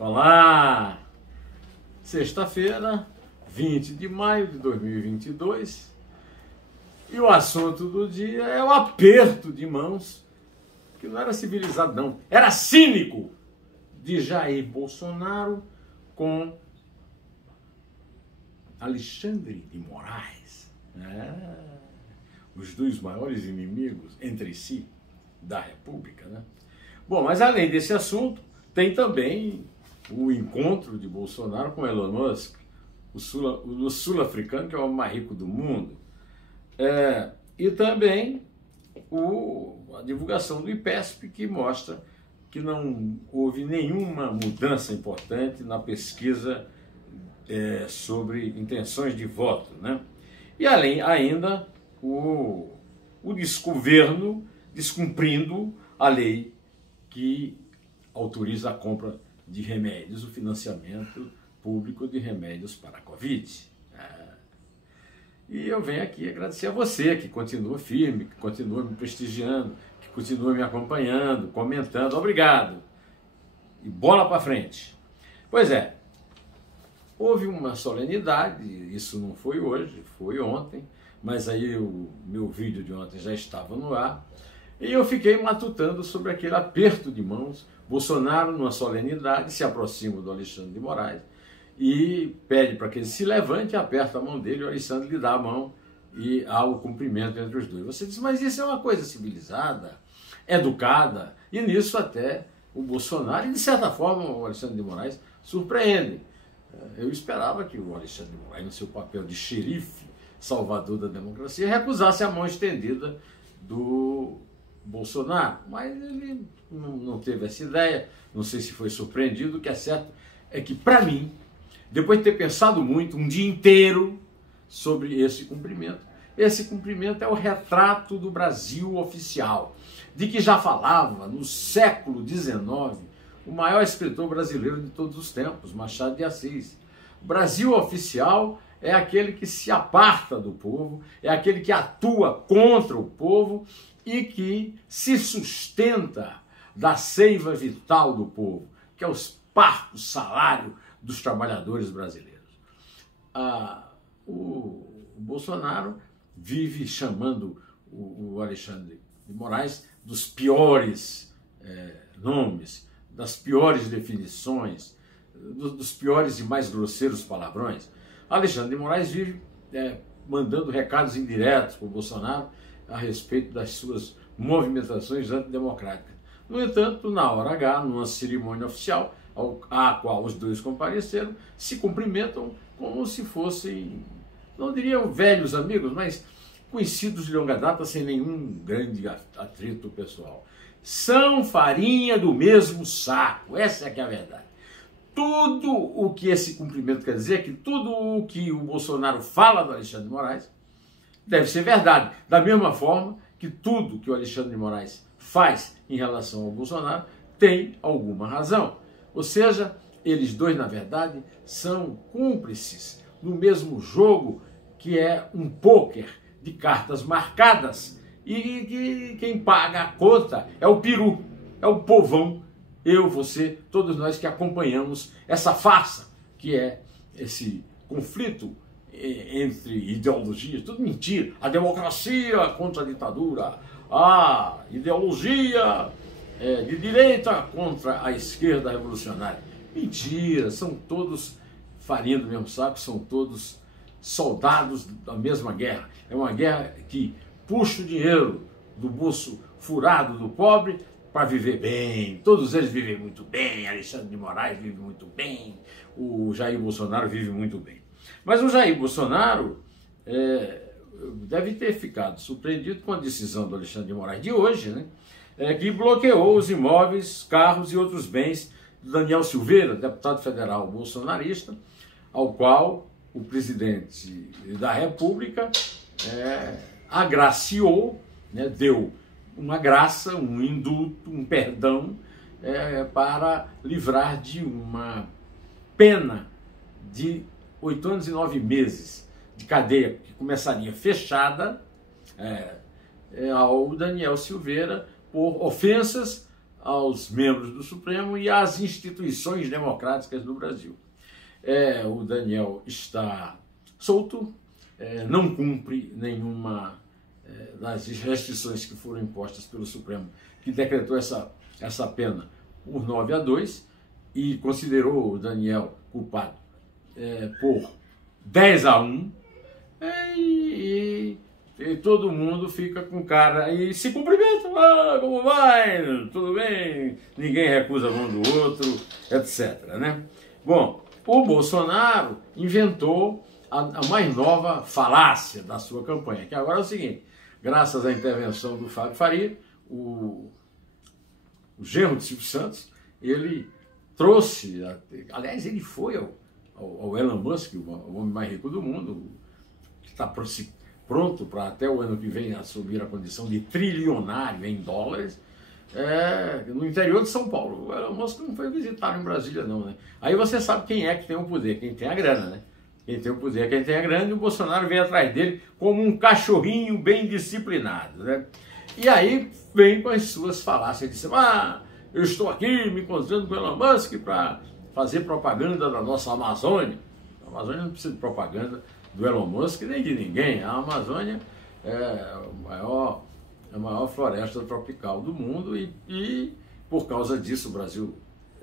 Olá! Sexta-feira, 20 de maio de 2022, e o assunto do dia é o aperto de mãos, que não era civilizado não, era cínico, de Jair Bolsonaro com Alexandre de Moraes. Os dois maiores inimigos entre si da República, né? Bom, mas além desse assunto, tem também o encontro de Bolsonaro com Elon Musk, o sul-africano, que é o homem mais rico do mundo. E também a divulgação do IPESP, que mostra que não houve nenhuma mudança importante na pesquisa sobre intenções de voto, né? E além ainda o desgoverno descumprindo a lei que autoriza a compra de remédios, o financiamento público de remédios para a Covid. E eu venho aqui agradecer a você que continua firme, que continua me prestigiando, que continua me acompanhando, comentando. Obrigado! E bola para frente! Pois é, houve uma solenidade, isso não foi hoje, foi ontem, mas aí o meu vídeo de ontem já estava no ar, e eu fiquei matutando sobre aquele aperto de mãos. Bolsonaro, numa solenidade, se aproxima do Alexandre de Moraes e pede para que ele se levante, aperta a mão dele, e o Alexandre lhe dá a mão e há o cumprimento entre os dois. Você diz, mas isso é uma coisa civilizada, educada, e nisso até o Bolsonaro, e de certa forma o Alexandre de Moraes, surpreende. Eu esperava que o Alexandre de Moraes, no seu papel de xerife, salvador da democracia, recusasse a mão estendida do Bolsonaro, mas ele não teve essa ideia, não sei se foi surpreendido. O que é certo é que, para mim, depois de ter pensado muito, um dia inteiro, sobre esse cumprimento é o retrato do Brasil oficial, de que já falava no século XIX o maior escritor brasileiro de todos os tempos, Machado de Assis. O Brasil oficial é aquele que se aparta do povo, é aquele que atua contra o povo e que se sustenta da seiva vital do povo, que é o parco salário dos trabalhadores brasileiros. O Bolsonaro vive chamando o Alexandre de Moraes dos piores nomes, das piores definições, dos piores e mais grosseiros palavrões. Alexandre de Moraes vive mandando recados indiretos para o Bolsonaro a respeito das suas movimentações antidemocráticas. No entanto, na hora H, numa cerimônia oficial, à qual os dois compareceram, se cumprimentam como se fossem, não diria velhos amigos, mas conhecidos de longa data, sem nenhum grande atrito pessoal. São farinha do mesmo saco, essa é que é a verdade. Tudo o que esse cumprimento quer dizer é que tudo o que o Bolsonaro fala do Alexandre de Moraes deve ser verdade. Da mesma forma que tudo que o Alexandre de Moraes faz em relação ao Bolsonaro tem alguma razão. Ou seja, eles dois, na verdade, são cúmplices no mesmo jogo que é um pôquer de cartas marcadas e que quem paga a conta é o peru, é o povão, eu, você, todos nós que acompanhamos essa farsa que é esse conflito entre ideologias, tudo mentira, a democracia contra a ditadura, a ideologia de direita contra a esquerda revolucionária. Mentira, são todos farinha do mesmo saco, são todos soldados da mesma guerra. É uma guerra que puxa o dinheiro do bolso furado do pobre para viver bem. Todos eles vivem muito bem, Alexandre de Moraes vive muito bem, o Jair Bolsonaro vive muito bem. Mas o Jair Bolsonaro deve ter ficado surpreendido com a decisão do Alexandre de Moraes de hoje, né? Que bloqueou os imóveis, carros e outros bens do Daniel Silveira, deputado federal bolsonarista, ao qual o presidente da República agraciou, né, deu uma graça, um indulto, um perdão para livrar de uma pena de 8 anos e 9 meses de cadeia, que começaria fechada ao Daniel Silveira por ofensas aos membros do Supremo e às instituições democráticas do Brasil. O Daniel está solto, não cumpre nenhuma das restrições que foram impostas pelo Supremo, que decretou essa pena por 9-2 e considerou o Daniel culpado por 10-1, e todo mundo fica com cara e se cumprimenta, como vai? Tudo bem? Ninguém recusa a mão do outro, etc. Né? Bom, o Bolsonaro inventou a mais nova falácia da sua campanha, que agora é o seguinte: graças à intervenção do Fábio Faria, o genro de Silvio Santos, ele trouxe, aliás, ele foi ao Elon Musk, o homem mais rico do mundo, que está pronto para até o ano que vem assumir a condição de trilionário em dólares, no interior de São Paulo. O Elon Musk não foi visitar em Brasília, não, né? Aí você sabe quem é que tem o poder, quem tem a grana, né? Quem tem o poder, quem tem a grana, e o Bolsonaro vem atrás dele como um cachorrinho bem disciplinado, né? E aí vem com as suas falácias de dizer: eu estou aqui me encontrando com o Elon Musk para fazer propaganda da nossa Amazônia. A Amazônia não precisa de propaganda do Elon Musk nem de ninguém. A Amazônia é a maior floresta tropical do mundo e por causa disso o Brasil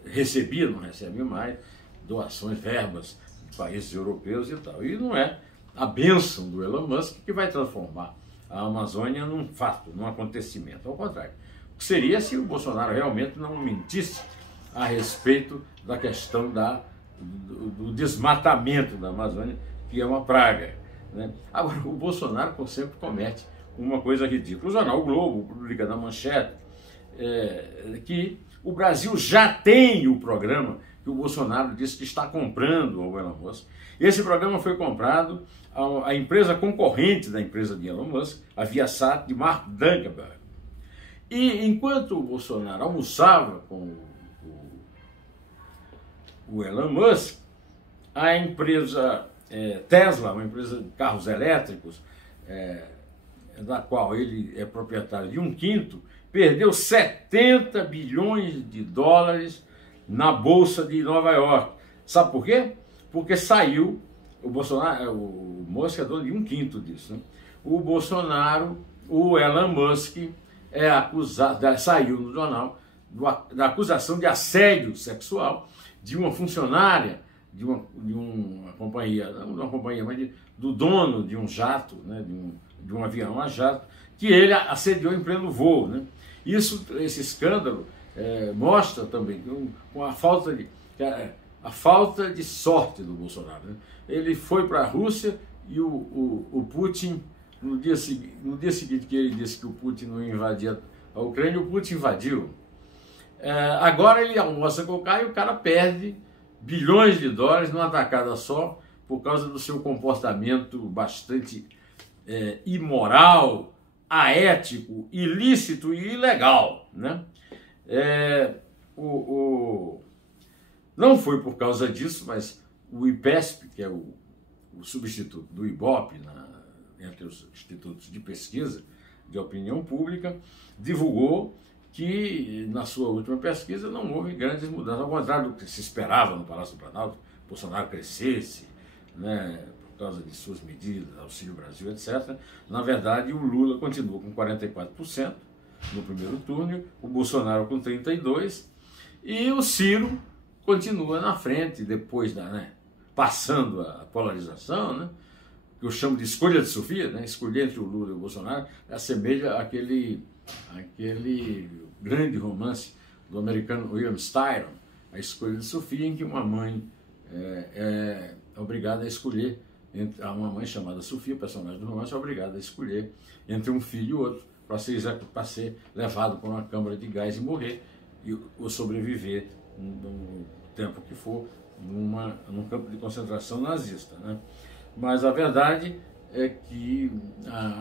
recebia, não recebe mais, doações, verbas de países europeus e tal. E não é a bênção do Elon Musk que vai transformar a Amazônia num fato, num acontecimento. Ao contrário, o que seria se o Bolsonaro realmente não mentisse a respeito da questão do desmatamento da Amazônia, que é uma praga, né? Agora, o Bolsonaro sempre comete uma coisa ridícula. O jornal O Globo publica na manchete que o Brasil já tem o programa que o Bolsonaro disse que está comprando ao Elon Musk. Esse programa foi comprado à empresa concorrente da empresa de Elon Musk, a Viasat, de Mark Zuckerberg. E enquanto o Bolsonaro almoçava com o Elon Musk, a empresa Tesla, uma empresa de carros elétricos, da qual ele é proprietário de 1/5, perdeu 70 bilhões de dólares na Bolsa de Nova York. Sabe por quê? Porque saiu, o Musk é dono de 1/5 disso, né? O Elon Musk é acusado, saiu no jornal, da acusação de assédio sexual de uma funcionária de uma companhia, não de uma companhia, mas do dono de um jato, né, de um avião a jato, que ele assediou em pleno voo, né? Esse escândalo mostra também com a falta de sorte do Bolsonaro, né? Ele foi para a Rússia e o Putin, no dia seguinte que ele disse que o Putin não invadia a Ucrânia, o Putin invadiu. Agora ele almoça com o cara e o cara perde bilhões de dólares numa tacada só por causa do seu comportamento bastante imoral, aético, ilícito e ilegal, né? Não foi por causa disso, mas o IPESP, que é o substituto do IBOPE, entre os institutos de pesquisa de opinião pública, divulgou que na sua última pesquisa não houve grandes mudanças, ao contrário do que se esperava no Palácio do Planalto, Bolsonaro crescesse, né, por causa de suas medidas, Auxílio Brasil, etc. Na verdade, o Lula continua com 44% no primeiro turno, o Bolsonaro com 32%, e o Ciro continua na frente, depois passando a polarização, né, que eu chamo de escolha de Sofia, né, escolher entre o Lula e o Bolsonaro, assemelha aquele grande romance do americano William Styron, A Escolha de Sofia, em que uma mãe é obrigada a escolher, uma mãe chamada Sofia, personagem do romance, é obrigada a escolher entre um filho e outro, para ser levado para uma câmara de gás e morrer, ou sobreviver no tempo que for num campo de concentração nazista, né? Mas a verdade é que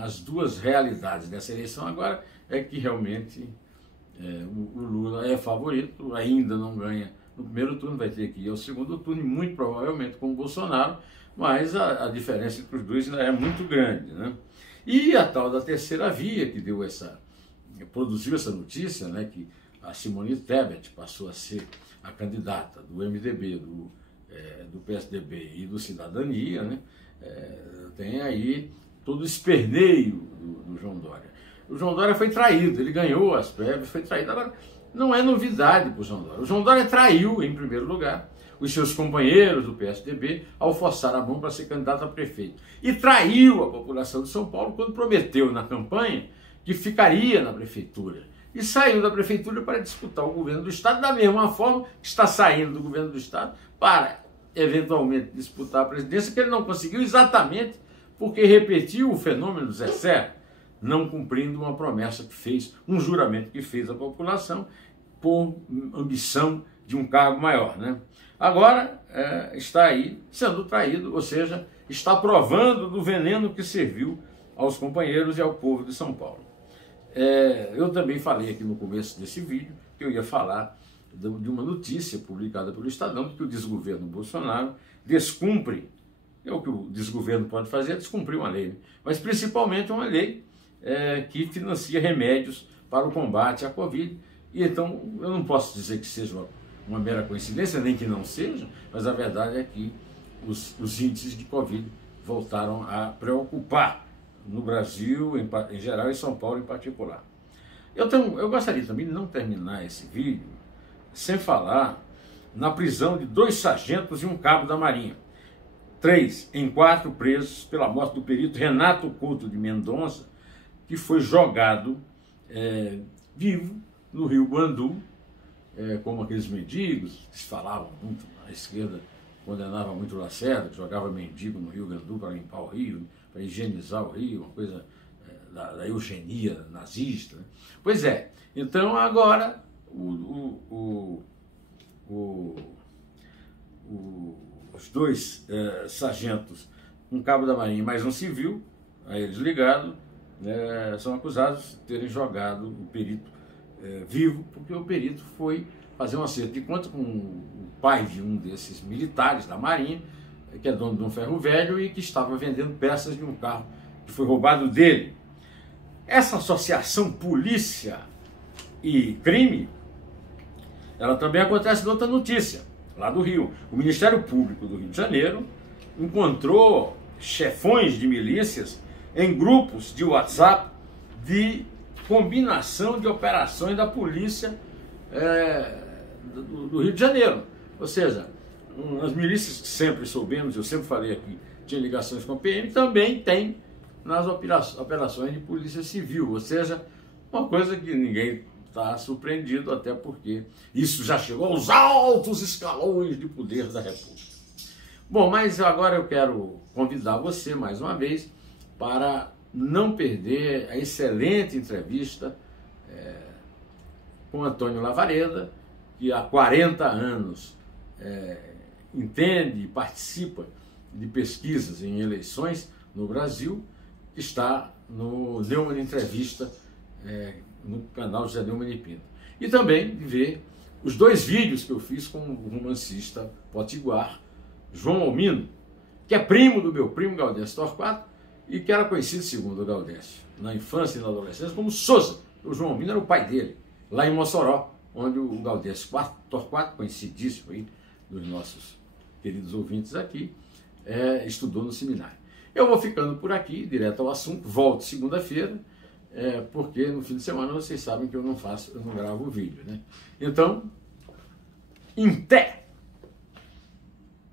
as duas realidades dessa eleição agora é que realmente o Lula é favorito, ainda não ganha no primeiro turno, vai ter que ir ao segundo turno, muito provavelmente com o Bolsonaro, mas a diferença entre os dois ainda é muito grande, né? E a tal da terceira via, que produziu essa notícia, né, que a Simone Tebet passou a ser a candidata do MDB, do PSDB e do Cidadania, né? Tem aí todo o esperneio do João Dória. O João Dória foi traído, ele ganhou as prévias, foi traído. Agora, não é novidade para o João Dória. O João Dória traiu, em primeiro lugar, os seus companheiros do PSDB ao forçar a mão para ser candidato a prefeito. E traiu a população de São Paulo quando prometeu na campanha que ficaria na prefeitura. E saiu da prefeitura para disputar o governo do Estado, da mesma forma que está saindo do governo do Estado para, eventualmente, disputar a presidência, que ele não conseguiu exatamente porque repetiu o fenômeno do Zé Serra, não cumprindo uma promessa que fez, um juramento que fez à população por ambição de um cargo maior, né? Agora está aí sendo traído, ou seja, está provando do veneno que serviu aos companheiros e ao povo de São Paulo. Eu também falei aqui no começo desse vídeo que eu ia falar de uma notícia publicada pelo Estadão, que o desgoverno Bolsonaro descumpre. O que o desgoverno pode fazer é descumprir uma lei, né? Mas principalmente uma lei que financia remédios para o combate à Covid. E então eu não posso dizer que seja uma mera coincidência, nem que não seja, mas a verdade é que os índices de Covid voltaram a preocupar no Brasil em geral e São Paulo em particular. Eu gostaria também de não terminar esse vídeo sem falar na prisão de 2 sargentos e um cabo da Marinha. 3 em 4 presos pela morte do perito Renato Couto de Mendonça, que foi jogado vivo no Rio Guandu, como aqueles mendigos que se falavam muito, a esquerda condenava muito o Lacerda, que jogava mendigo no Rio Guandu para limpar o Rio, para higienizar o Rio, uma coisa da eugenia nazista, né? Pois é, então agora os 2 sargentos, um cabo da Marinha e mais um civil, a eles ligado, são acusados de terem jogado o perito vivo, porque o perito foi fazer um acerto de conta com o pai de um desses militares da Marinha, que é dono de um ferro velho e que estava vendendo peças de um carro que foi roubado dele. Essa associação polícia e crime, ela também acontece em outra notícia, lá do Rio. O Ministério Público do Rio de Janeiro encontrou chefões de milícias em grupos de WhatsApp de combinação de operações da polícia do Rio de Janeiro. Ou seja, as milícias que sempre soubemos, eu sempre falei aqui, tinha ligações com a PM, também tem nas operações de polícia civil. Ou seja, uma coisa que ninguém está surpreendido, até porque isso já chegou aos altos escalões de poder da República. Bom, mas agora eu quero convidar você, mais uma vez, para não perder a excelente entrevista com Antônio Lavareda, que há 40 anos entende e participa de pesquisas em eleições no Brasil, que está no Neumann Entrevista, no canal José Neumann e Pinto. E também de ver os 2 vídeos que eu fiz com o romancista potiguar, João Almino, que é primo do meu primo Gaudécio Torquato, e que era conhecido, segundo o Gaudécio, na infância e na adolescência, como Souza. O João Almino era o pai dele, lá em Mossoró, onde o Gaudécio Torquato, conhecidíssimo aí dos nossos queridos ouvintes aqui, estudou no seminário. Eu vou ficando por aqui, direto ao assunto, volto segunda-feira, porque no fim de semana vocês sabem que eu não gravo o vídeo, né? Então, em té!